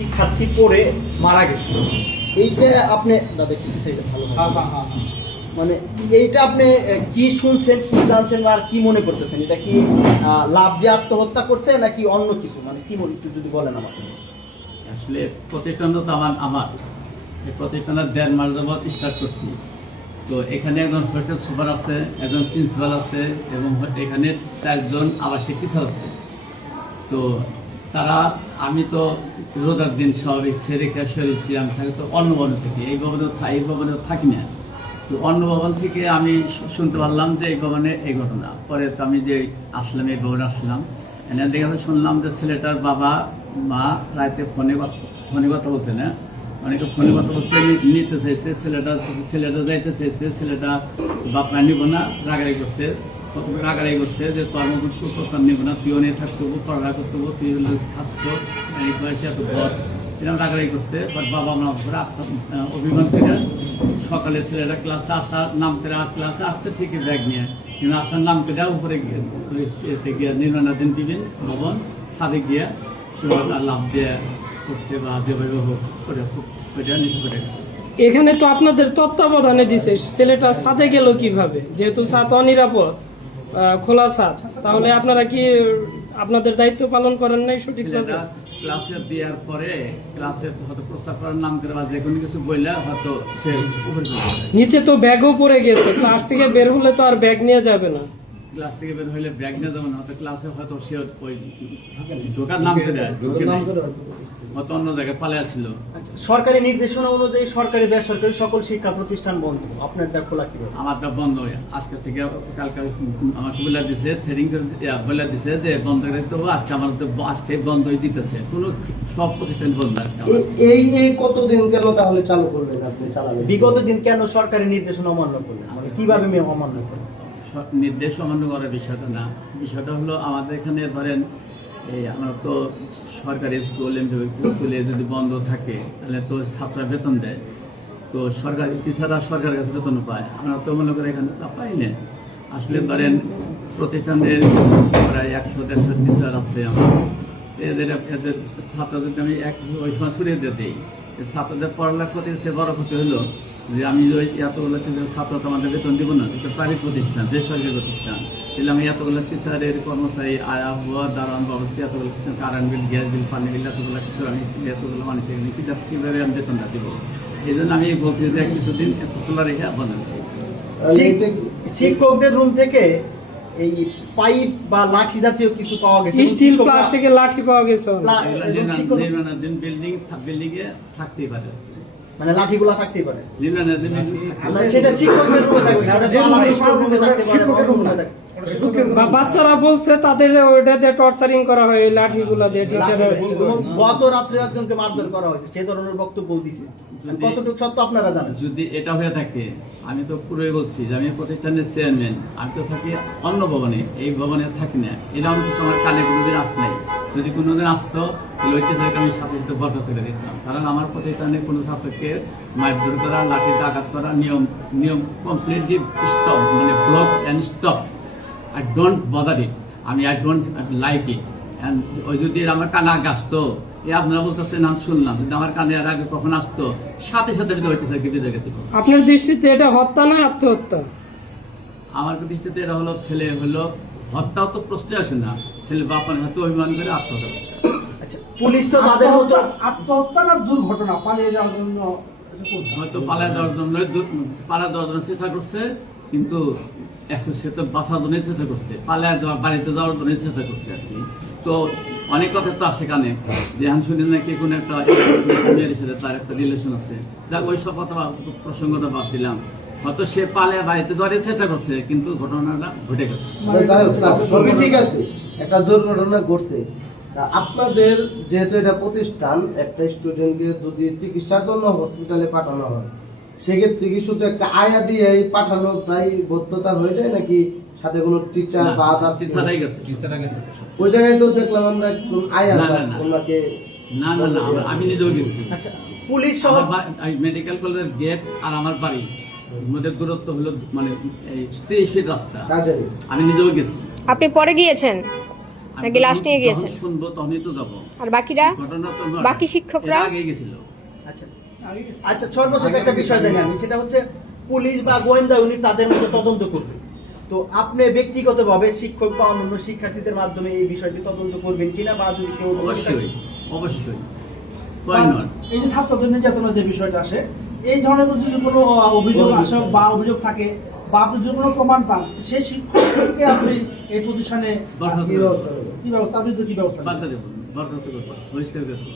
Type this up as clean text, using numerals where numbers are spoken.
শিক্ষার্থী পড়ে মারা গেছে, এইটা আপনি দাদা কি বিষয়টা ভালো মানে এইটা আপনি কি শুনছেন, কি জানছেন আর কি মনে করতেছেন? এটা কি লাভ দিয়ে আত্মহত্যা করছে নাকি অন্য কিছু, মানে কি মনে, একটু যদি বলেন আমাকে। আসলে প্রতিষ্ঠানটা তো আমার এই প্রতিষ্ঠানের 1.5 মাস যাবৎ স্টার্ট করছি। তো এখানে একজন হোস্টেল সুপার আছে, একজন প্রিন্সিপাল আছে এবং এখানে 4 জন আবাসিক টিচার আছে। তো তারা, আমি তো রোজার দিন স্বাভাবিক ছেড়ে সরেছি, আমি থাকি তো অন্য ভবনে থাকি, এই ভবনে থাকি না। তো অন্য ভবন থেকে আমি শুনতে পারলাম যে এই ভবনে এই ঘটনা। পরে তো আমি যে আসলাম, এই ভবনে আসলাম, এনে দেখে শুনলাম যে ছেলেটার বাবা মা রাতে ফোনে কথা বলছে না, অনেকে ফোনে কথা বলছে, নিতে চাইছে ছেলেটা যাইতে চাইছে, ছেলেটা বাপ মা নিব না, রাগারাগি করছে যে তোর মতন করতাম নিব না, তুইও নিয়ে থাকতে হবো, পড়ালেখা করতে হবো, তুই থাকছ এই বয়সে এত বড়, এরকম রাগারাগি করছে। বাট বাবা মা উপরে অভিমান করে সকালে ছেলেটা ক্লাসে আসার নাম করে ক্লাসে আসছে ঠিকই ব্যাগ নিয়ে, কিন্তু আসার নাম করে উপরে গিয়ে নির্মাণাধীন টিফিন ভবন ছাদে গিয়ে লাভ দিয়ে করছে বা যেভাবে হোক করে নিচে করে। এখানে তো আপনাদের তত্ত্বাবধানে দিছে, ছেলেটা ছাদে গেল কিভাবে? যেহেতু ছাদ অনিরাপদ, খোলা ছাদ, তাহলে আপনারা কি আপনাদের দায়িত্ব পালন করেন নাই সঠিকভাবে? ক্লাসে দেওয়ার পরে ক্লাসে হয়তো প্রস্তাব করার নাম করে বা যে কোনো কিছু বললে হয়তো সে উপরে নিচে তো ব্যাগও পড়ে গেছে, ক্লাস থেকে বের হলে তো আর ব্যাগ নিয়ে যাবে না। ক্লাস থেকে বের হইলে ব্যাগ নিয়ে যাবে না, হয়তো ক্লাসে হয়তো সে ওই ঢোকার নাম করে হয়তো অন্য জায়গায় পালিয়ে ছিল। সরকারি নির্দেশনা অনুযায়ী সরকারি বেসরকারি সকল শিক্ষা প্রতিষ্ঠান বন্ধ, আপনারটা খোলা কিভাবে? আমারটা বন্ধ হয়ে আজকে থেকে কালকে আমাকে বলে দিছে, থ্রেডিং বলে দিছে যে বন্ধ রাখতে হবে। আজকে আমার আজকে বন্ধই দিতেছে, কোনো সব প্রতিষ্ঠান বন্ধ আছে। এই কতদিন কেন তাহলে চালু করলেন আপনি? চালাবেন বিগত দিন কেন সরকারি নির্দেশনা অমান্য করলেন, মানে কিভাবে অমান্য করলেন? নির্দেশ অমান্য করার বিষয়টা না, বিষয়টা হলো আমাদের এখানে ধরেন এই আমরা তো সরকারি স্কুলে যদি বন্ধ থাকে তাহলে তো ছাত্ররা বেতন দেয়, তো সরকারি টিচাররা সরকারের কাছে বেতন পায়, আমরা তো মনে করি এখানে তা পাই না। আসলে ধরেন প্রতিষ্ঠানের প্রায় 100-150 টিচার আছে আমার, এদের ছাত্র যদি আমি ওই সময় ছুড়িয়ে দিয়ে দিই, ছাত্রদের পড়ালেখার প্রতি সে বড় ক্ষতি হলো যে আমি ওই এতগুলো ছাত্র তো আমাদের বেতন দিব না, এটা প্রাইভেট প্রতিষ্ঠান, বেসরকারি প্রতিষ্ঠান, তাহলে আমি এতগুলো টিচারের কর্মচারী আয়া হওয়া দাঁড়ান বাবদ এতগুলো কারেন্ট বিল, গ্যাস বিল, পানি বিল, এতগুলো কিছু আমি এতগুলো মানুষের কীভাবে আমি বেতনটা দিব? এই জন্য আমি বলছি যে কিছুদিন এত খোলা রেখে বন্ধ। শিক্ষকদের রুম থেকে এই পাইপ বা লাঠি জাতীয় কিছু পাওয়া গেছে, স্টিল প্লাস্টিকের লাঠি পাওয়া গেছে। নির্মাণাধীন বিল্ডিংয়ে থাকতেই পারে, মানে লাঠিগুলো থাকতেই পারে, আমরা সেটা শিক্ষকদের রুমে থাকবে, শিক্ষকের রুমে থাকবে। বাচ্চারা বলছে তাদের ওইটাতে টর্চারিং করা হয় এই লাঠিগুলো দিয়ে টিচারের। গত রাত্রে একজনকে মারধর করা হয়েছে, সে ধরনের বক্তব্য দিছে, কতটুকু সত্য আপনারা জানেন? যদি এটা হয়ে থাকে, আমি তো পুরোই বলছি যে আমি প্রতিষ্ঠানের চেয়ারম্যান, আমি তো থাকি অন্য ভবনে, এই ভবনে থাকি না। এরকম কিছু আমার কানে কোনোদিন আস নাই, যদি কোনোদিন আসতো তাহলে ওই টিচারকে আমি সাথে সাথে বরখাস্ত করে দিতাম, কারণ আমার প্রতিষ্ঠানে কোনো ছাত্রকে মারধর করা, লাঠিতে আঘাত করা নিয়ম কমপ্লিটলি স্টপ, মানে block and stop. I don't bother it, I don't like it, and ওই যদি আমার কানে আগে আসতো, আপনারা বলতেছেন আমি শুনলাম, যদি আমার কানে আর আগে কখন আসতো সাথে সাথে হইতেছে বিদায় দিত। আপনার দৃষ্টিতে এটা হত্যা না আত্মহত্যা? আমার দৃষ্টিতে এটা হলো, ছেলে হলো হত্যাও তো প্রশ্নই আসে না, ছেলে বাপার হাতে অভিমান করে আত্মহত্যা করছে। আচ্ছা, পুলিশ তো তাদের মতো আত্মহত্যা না দুর্ঘটনা, পালিয়ে যাওয়ার জন্য হয়তো পালিয়ে দেওয়ার জন্য চেষ্টা করছে, কিন্তু সে তো বাঁচার জন্য চেষ্টা করছে, পালিয়ে যাওয়ার বাড়িতে যাওয়ার জন্য চেষ্টা করছে আর কি। তো অনেক কথা তো আসে কানে, যে আমি শুনি নাকি কোনো একটা মেয়ের সাথে তার একটা রিলেশন আছে, যাক ওই সব কথা প্রসঙ্গটা বাদ দিলাম। হয়তো সে পালিয়ে বাড়িতে যাওয়ার চেষ্টা করছে, কিন্তু ঘটনাটা ঘটে গেছে। সবই ঠিক আছে, একটা দুর্ঘটনা ঘটছে। আপনাদের যেহেতু এটা প্রতিষ্ঠান, একটা স্টুডেন্টকে যদি চিকিৎসার জন্য হসপিটালে পাঠানো হয়, সেক্ষেত্রে কি শুধু একটা আয়া দিয়ে পাঠানো তাই বদ্ধতা হয়ে যায়, নাকি সাথে কোনো টিচার বা টিচারাই গেছে? ওই জায়গায় তো দেখলাম আমরা একদম আয়া ওনাকে না, আমি নিজেও গেছি। আচ্ছা, পুলিশ সহ মেডিকেল কলেজের গেট আর আমার বাড়ি মধ্যে দূরত্ব হলো মানে 30 ফিট রাস্তা, আমি নিজেও গেছি। আপনি পরে গিয়েছেন? আমি নাকি লাশ নিয়ে যখন গিয়েছেন? শুনবো তখনই তো যাবো। আর বাকিরা, ঘটনা তো বাকি শিক্ষকরা? এর আগে গেছিল। আচ্ছা আচ্ছা, সর্বশেষ একটা বিষয় জানি আমি, সেটা হচ্ছে পুলিশ বা গোয়েন্দা ইউনিট তাদের মধ্যে তদন্ত করবে। তো আপনি ব্যক্তিগতভাবে শিক্ষক বা অন্যান্য শিক্ষার্থীদের মাধ্যমে এই বিষয়টি তদন্ত করবেন কিনা, বা যদি কেউ অবশ্যই অবশ্যই, why not? এই যে ছাত্রদের নির্যাতনের যে বিষয়টা আসে, এই ধরনের যদি কোনো অভিযোগ আসে বা অভিযোগ থাকে বা আপনি যদি কোনো প্রমাণ পান, সেই শিক্ষককে আপনি এই প্রতিষ্ঠানে বরখাস্ত কি করবো। ব্যবস্থা নেবেন? কি ব্যবস্থা, আপনি তো কি ব্যবস্থা নেবেন? বাধা দেবো, বরখাস্ত করবো, বহিষ্কার করবো।